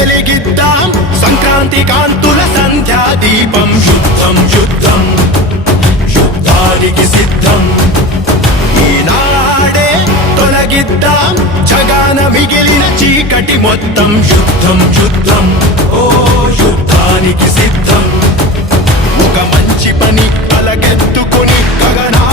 వెలిగిద్దాం సంక్రాంతి కాంతుల సంధ్యా దీపం. యుద్ధం యుద్ధం యుద్ధానికి సిద్ధం, ఈనాడే తొలగిద్దాం జగాన మిగిలిన చీకటి మొత్తం. యుద్ధం యుద్ధం ఓ యుద్ధానికి సిద్ధం, ఒక మంచి పని తలకెత్తుకుని గగనా